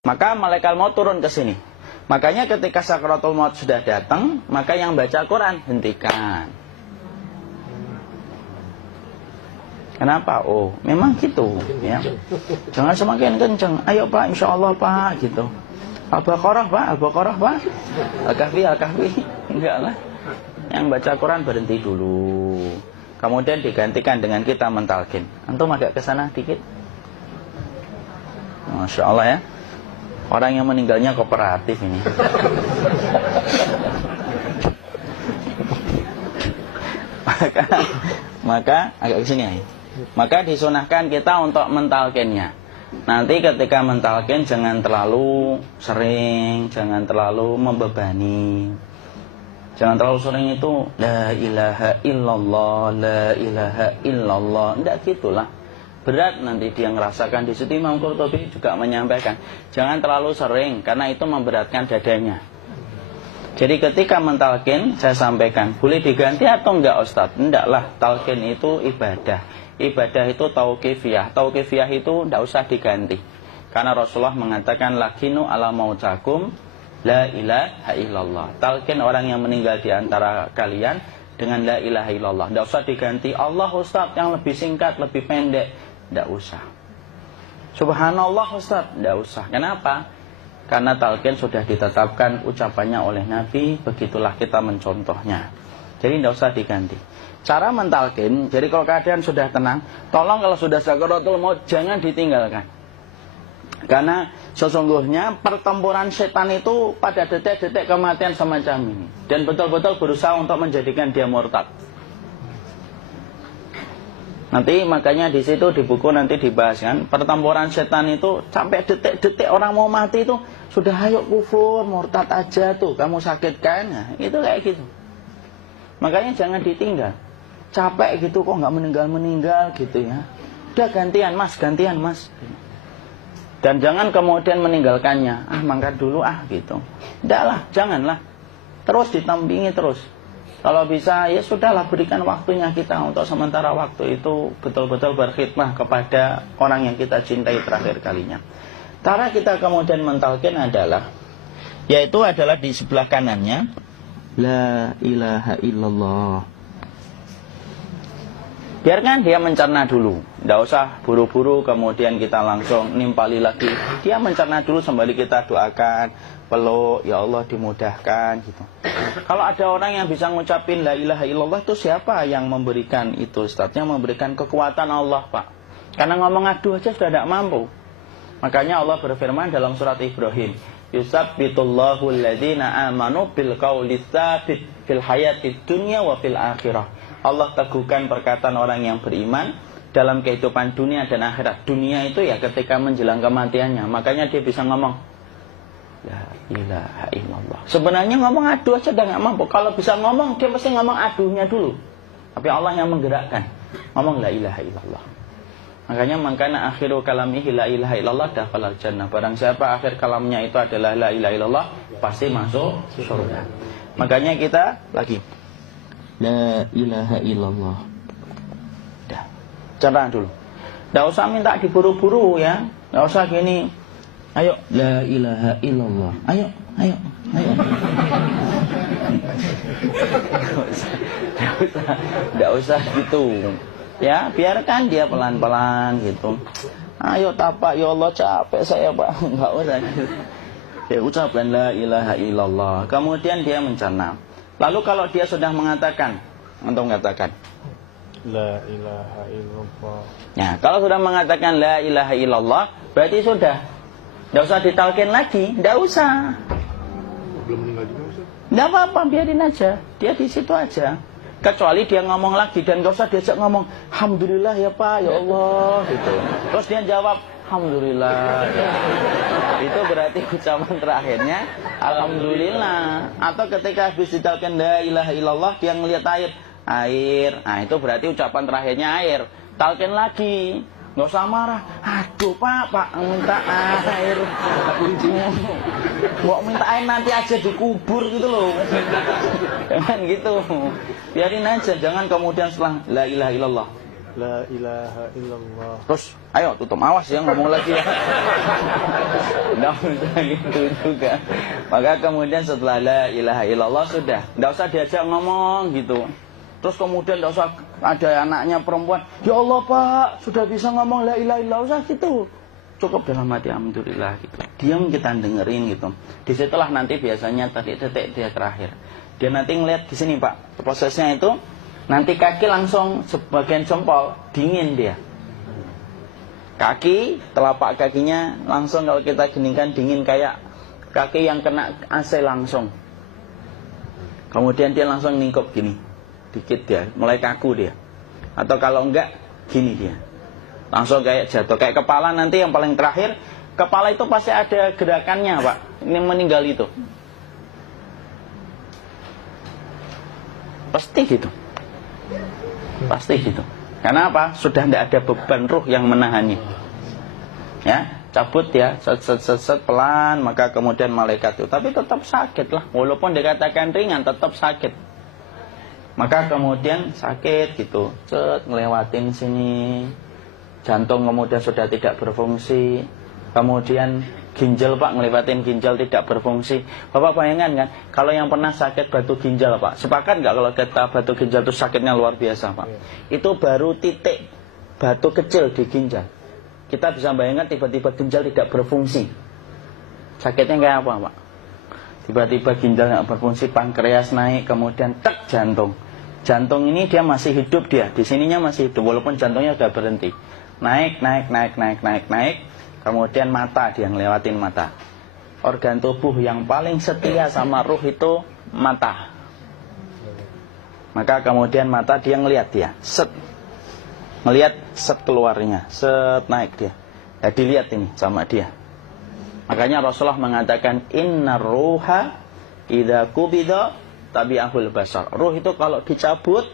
Maka malaikat maut turun ke sini. Makanya ketika sakaratul maut sudah datang, maka yang baca Quran hentikan. Kenapa? Oh, memang gitu ya. Jangan semakin kencang. Ayo Pak, insya Allah Pak, gitu. Al-Baqarah Pak, Al-Baqarah Pak. Al-Kahfi, Al-Kahfi. Enggak lah. Yang baca Quran berhenti dulu. Kemudian digantikan dengan kita mentalkin. Antum agak ke sana dikit. Masya Allah ya. Orang yang meninggalnya kooperatif ini. maka agak kesini ya. Maka disunahkan kita untuk mentalkinnya. Nanti ketika mentalkin jangan terlalu sering, jangan terlalu membebani. Jangan terlalu sering itu la ilaha illallah, la ilaha illallah. Tidak gitulah. Berat nanti dia ngerasakan. Di situ Imam Qurtubi juga menyampaikan, jangan terlalu sering karena itu memberatkan dadanya. Jadi ketika mentalkin saya sampaikan, boleh diganti atau enggak Ustaz? Enggaklah, talkin itu ibadah. Ibadah itu tauqifiyah. Tauqifiyah itu enggak usah diganti. Karena Rasulullah mengatakan lakinu ala mautakum la ilaha illallah. Talkin orang yang meninggal di antara kalian dengan la ilaha illallah. Enggak usah diganti Allah Ustaz yang lebih singkat, lebih pendek. Tidak usah. Subhanallah Ustaz, tidak usah. Kenapa? Karena talqin sudah ditetapkan ucapannya oleh Nabi, begitulah kita mencontohnya. Jadi tidak usah diganti. Cara mentalqin, jadi kalau keadaan sudah tenang, tolong kalau sudah sakaratul maut jangan ditinggalkan. Karena sesungguhnya pertempuran setan itu pada detik-detik kematian semacam ini. Dan betul-betul berusaha untuk menjadikan dia murtad. Nanti makanya di situ di buku nanti dibahas kan, pertempuran setan itu sampai detik-detik orang mau mati itu sudah ayo kufur, murtad aja tuh, kamu sakit kan? Nah, itu kayak gitu. Makanya jangan ditinggal. Capek gitu kok nggak meninggal gitu ya. Udah gantian mas. Dan jangan kemudian meninggalkannya. Mangkat dulu gitu. Tidaklah, janganlah. Terus ditampingi terus. Kalau bisa ya sudahlah, berikan waktunya kita untuk sementara waktu itu betul-betul berkhidmah kepada orang yang kita cintai terakhir kalinya. Cara kita kemudian mentalkin adalah, yaitu adalah di sebelah kanannya la ilaha illallah. Biarkan dia mencerna dulu. Tidak usah buru-buru kemudian kita langsung nimpali lagi. Dia mencerna dulu sembari kita doakan, peluk, ya Allah dimudahkan gitu. Kalau ada orang yang bisa ngucapin la ilaha illallah, itu siapa yang memberikan itu Ustaz? Yang memberikan kekuatan Allah Pak. Karena ngomong aduh aja sudah tidak mampu. Makanya Allah berfirman dalam surat Ibrahim, yusabbitullahu alladhina amanu bil qawli tsabit fil hayatid dunya wa fil akhirah. Allah teguhkan perkataan orang yang beriman dalam kehidupan dunia dan akhirat. Dunia itu ya ketika menjelang kematiannya. Makanya dia bisa ngomong la ilaha illallah. Sebenarnya ngomong aduh aja udah gak mampu. Kalau bisa ngomong, dia pasti ngomong aduhnya dulu. Tapi Allah yang menggerakkan. Ngomong la ilaha illallah. Makanya mangkana akhiru kalamihi la ilaha illallah dakhalal jannah. Barang siapa akhir kalamnya itu adalah la ilaha illallah, pasti masuk surga. Makanya kita lagi la ilaha illallah. Dah. Cerah dulu. Tidak usah minta diburu-buru ya. Tidak usah gini. Ayo la ilaha illallah. Ayo. Tidak usah gitu. Ya, biarkan dia pelan-pelan gitu. Ayo tapak, ya Allah capek saya Pak. Enggak usah gitu. Ya ucapkan la ilaha illallah. Kemudian dia mencerna. Lalu kalau dia sudah mengatakan, antum mengatakan la ilaha illallah. Ya, kalau sudah mengatakan la ilaha illallah, berarti sudah. Tidak usah ditalkin lagi, tidak usah. Belum meninggal juga Ustaz? Tidak apa-apa, biarin aja. Dia di situ aja. Kecuali dia ngomong lagi dan gak usah diajak ngomong alhamdulillah ya Pak, ya Allah gitu. Terus dia jawab alhamdulillah ya. Itu berarti ucapan terakhirnya alhamdulillah. Atau ketika habis ditalkin la ilaha illallah, dia ngelihat air. Nah itu berarti ucapan terakhirnya air. Talkin lagi. Nggak usah marah. Aduh Pak minta air. Mau minta air nanti aja dikubur gitu loh. Jangan gitu. Biarin aja. Jangan kemudian setelah la ilaha illallah La ilaha illallah. Terus, ayo tutup, awas ya ngomong lagi ya. Nggak usah gitu juga. Maka kemudian setelah la ilaha illallah sudah, nggak usah diajak ngomong gitu. Terus kemudian nggak usah ada anaknya perempuan, ya Allah Pak, sudah bisa ngomong la ilaha illallah, usah gitu. Cukup dalam hati alhamdulillah gitu. Diam kita dengerin gitu. Disitulah nanti biasanya tadi detik dia terakhir. Dia nanti ngeliat di sini Pak, prosesnya itu. Nanti kaki langsung sebagian jempol dingin dia. Kaki, telapak kakinya langsung kalau kita geningkan dingin kayak kaki yang kena AC langsung. Kemudian dia langsung ningkup gini, dikit dia, mulai kaku dia. Atau kalau enggak, gini dia. Langsung kayak jatuh, kayak kepala nanti yang paling terakhir. Kepala itu pasti ada gerakannya Pak, ini meninggal itu. Pasti gitu. Pasti gitu. Karena apa? Sudah tidak ada beban ruh yang menahannya. Ya, cabut ya, set pelan, maka kemudian malaikat itu. Tapi tetap sakit lah, walaupun dikatakan ringan, tetap sakit. Maka kemudian sakit gitu, ngelewatin sini, jantung kemudian sudah tidak berfungsi, kemudian ginjal Pak, ngelewatin ginjal tidak berfungsi. Bapak bayangkan kan, kalau yang pernah sakit batu ginjal Pak, sepakat nggak kalau kita batu ginjal itu sakitnya luar biasa Pak? Itu baru titik batu kecil di ginjal. Kita bisa bayangkan tiba-tiba ginjal tidak berfungsi. Sakitnya kayak apa Pak? Tiba-tiba ginjal nggak berfungsi, pankreas naik, kemudian tek jantung. Jantung ini dia masih hidup dia, di sininya masih hidup walaupun jantungnya sudah berhenti. Naik. Kemudian mata, dia ngelewatin mata. Organ tubuh yang paling setia sama ruh itu mata. Maka kemudian mata dia ngelihat dia, set. Ngelihat set keluarnya, set naik dia. Ya dilihat ini sama dia. Makanya Rasulullah mengatakan innar ruha idza qubida tabi'ahul basar. Ruh itu kalau dicabut,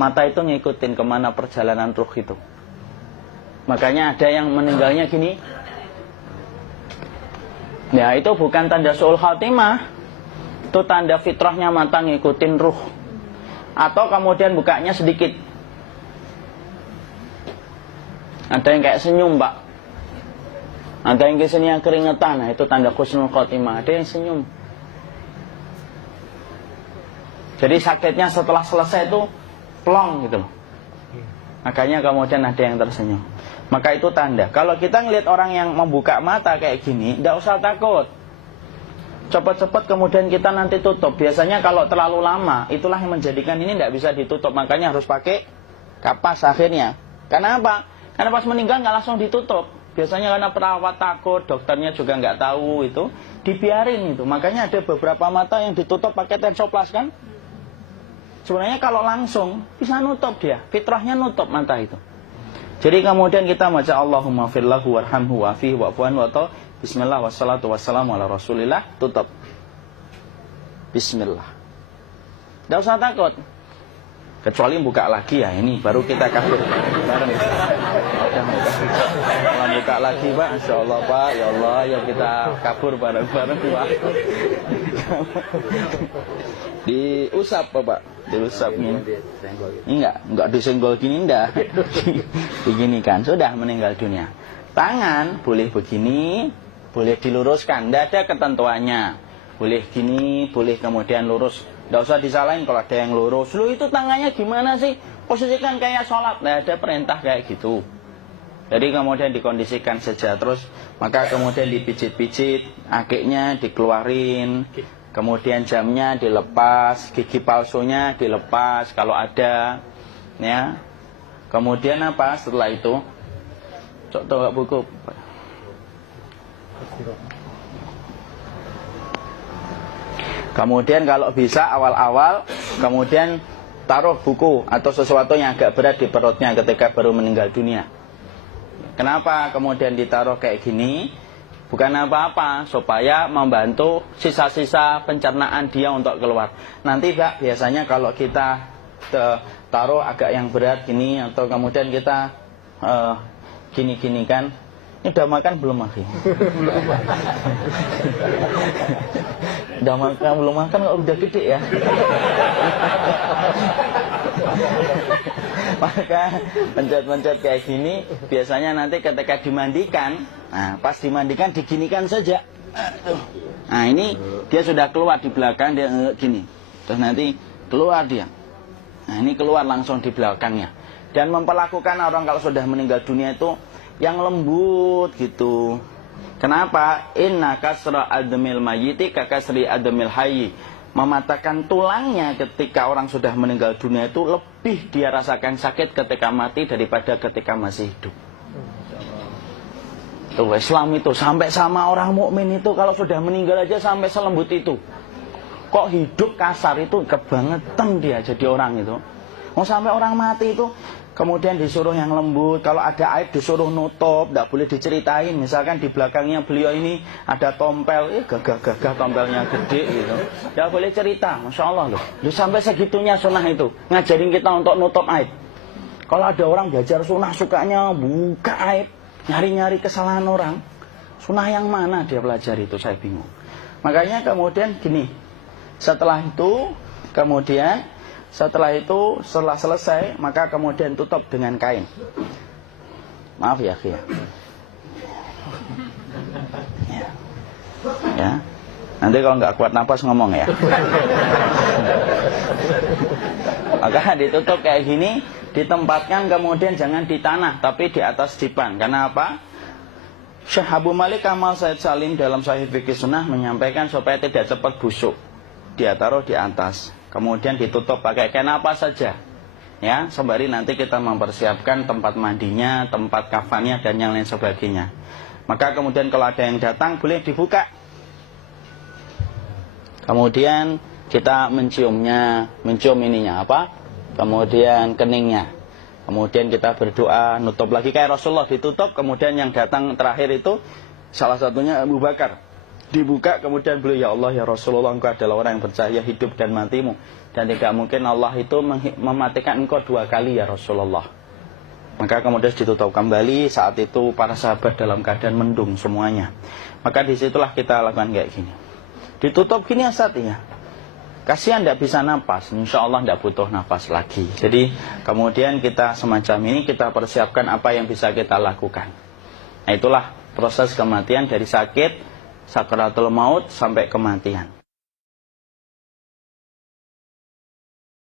mata itu ngikutin kemana perjalanan ruh itu. Makanya ada yang meninggalnya gini. Ya itu bukan tanda su'ul khatimah. Itu tanda fitrahnya mata ngikutin ruh. Atau kemudian bukanya sedikit. Ada yang kayak senyum Pak. Ada yang kesini yang keringetan. Nah itu tanda husnul khatimah. Ada yang senyum. Jadi sakitnya setelah selesai itu plong gitu loh. Makanya kemudian ada yang tersenyum. Maka itu tanda. Kalau kita ngelihat orang yang membuka mata kayak gini, tidak usah takut. Cepat-cepat kemudian kita nanti tutup. Biasanya kalau terlalu lama, itulah yang menjadikan ini tidak bisa ditutup. Makanya harus pakai kapas akhirnya. Karena apa? Karena pas meninggal nggak langsung ditutup. Biasanya karena perawat takut, dokternya juga nggak tahu itu, dibiarin itu. Makanya ada beberapa mata yang ditutup pakai tensoplas kan? Sebenarnya kalau langsung bisa nutup dia, fitrahnya nutup mata itu. Jadi kemudian kita baca Allahumma firlahu warhamhu wa'afihi wa'fu'anhu atau bismillah wassalatu wassalamu ala rasulillah, tutup. Bismillah. Tidak usah takut. Kecuali buka lagi ya, ini baru kita kabur bareng. Kalau buka lagi Pak, insya Allah Pak, ya Allah, ya kita kabur bareng-bareng Pak. Diusap Pak, diusap ini. Enggak disenggol gini enggak. Begini kan, sudah meninggal dunia. Tangan boleh begini, boleh diluruskan, enggak ada ketentuannya. Boleh gini, boleh kemudian lurus. Nggak usah disalahin kalau ada yang lurus. Lu itu tangannya gimana sih? Posisikan kayak sholat. Nggak ada perintah kayak gitu. Jadi kemudian dikondisikan saja. Terus maka kemudian dipijit-pijit, akiknya dikeluarin, kemudian jamnya dilepas, gigi palsunya dilepas kalau ada, ya. Kemudian apa setelah itu? Coba buku. Kemudian kalau bisa awal-awal, kemudian taruh buku atau sesuatu yang agak berat di perutnya ketika baru meninggal dunia. Kenapa kemudian ditaruh kayak gini? Bukan apa-apa, supaya membantu sisa-sisa pencernaan dia untuk keluar. Nanti Pak, biasanya kalau kita taruh agak yang berat gini, atau kemudian kita gini-gini kan, ini udah makan belum Maki? Udah makan belum makan kok udah gede ya? Maka pencet-pencet kayak gini biasanya nanti ketika dimandikan, nah pas dimandikan diginikan saja. Nah ini dia sudah keluar di belakang, dia gini. Terus nanti keluar dia. Nah ini keluar langsung di belakangnya. Dan memperlakukan orang kalau sudah meninggal dunia itu yang lembut gitu. Kenapa? Inna kasra admil mayyiti kakasri admil hayyi. Mematahkan tulangnya ketika orang sudah meninggal dunia itu lebih dia rasakan sakit ketika mati daripada ketika masih hidup. Tuh Islam itu sampai sama orang mukmin itu kalau sudah meninggal aja sampai selembut itu. Kok hidup kasar itu kebangetan dia jadi orang itu. Mau sampai orang mati itu kemudian disuruh yang lembut. Kalau ada aib disuruh nutup, tidak boleh diceritain. Misalkan di belakangnya beliau ini ada tompel, gagah-gagah tompelnya gede gitu. Tidak boleh cerita, Masya Allah loh. Sampai segitunya sunnah itu ngajarin kita untuk nutup aib. Kalau ada orang belajar sunnah sukanya buka aib, nyari-nyari kesalahan orang. Sunnah yang mana dia pelajari itu saya bingung. Makanya kemudian gini, setelah selesai, maka kemudian tutup dengan kain. Maaf ya, Khia. Ya. Nanti kalau nggak kuat napas ngomong ya. Maka ditutup kayak gini, ditempatkan kemudian jangan di tanah, tapi di atas dipan. Karena apa? Syekh Abu Malik Kamal Said Salim dalam Sahih Fikih Sunnah menyampaikan supaya tidak cepat busuk. Dia taruh di atas. Kemudian ditutup pakai kain apa saja, ya sembari nanti kita mempersiapkan tempat mandinya, tempat kafannya dan yang lain sebagainya. Maka kemudian kalau ada yang datang boleh dibuka. Kemudian kita menciumnya, mencium ininya apa? Kemudian keningnya. Kemudian kita berdoa, nutup lagi kayak Rasulullah ditutup. Kemudian yang datang terakhir itu salah satunya Abu Bakar. Dibuka kemudian beliau, ya Allah ya Rasulullah, engkau adalah orang yang percaya hidup dan matimu, dan tidak mungkin Allah itu mematikan engkau 2 kali ya Rasulullah. Maka kemudian ditutup kembali. Saat itu para sahabat dalam keadaan mendung semuanya. Maka disitulah kita lakukan kayak gini. Ditutup gini asatnya. Kasihan tidak bisa napas, insya Allah tidak butuh napas lagi. Jadi kemudian kita semacam ini kita persiapkan apa yang bisa kita lakukan. Nah itulah proses kematian dari sakit, sakaratul maut sampai kematian.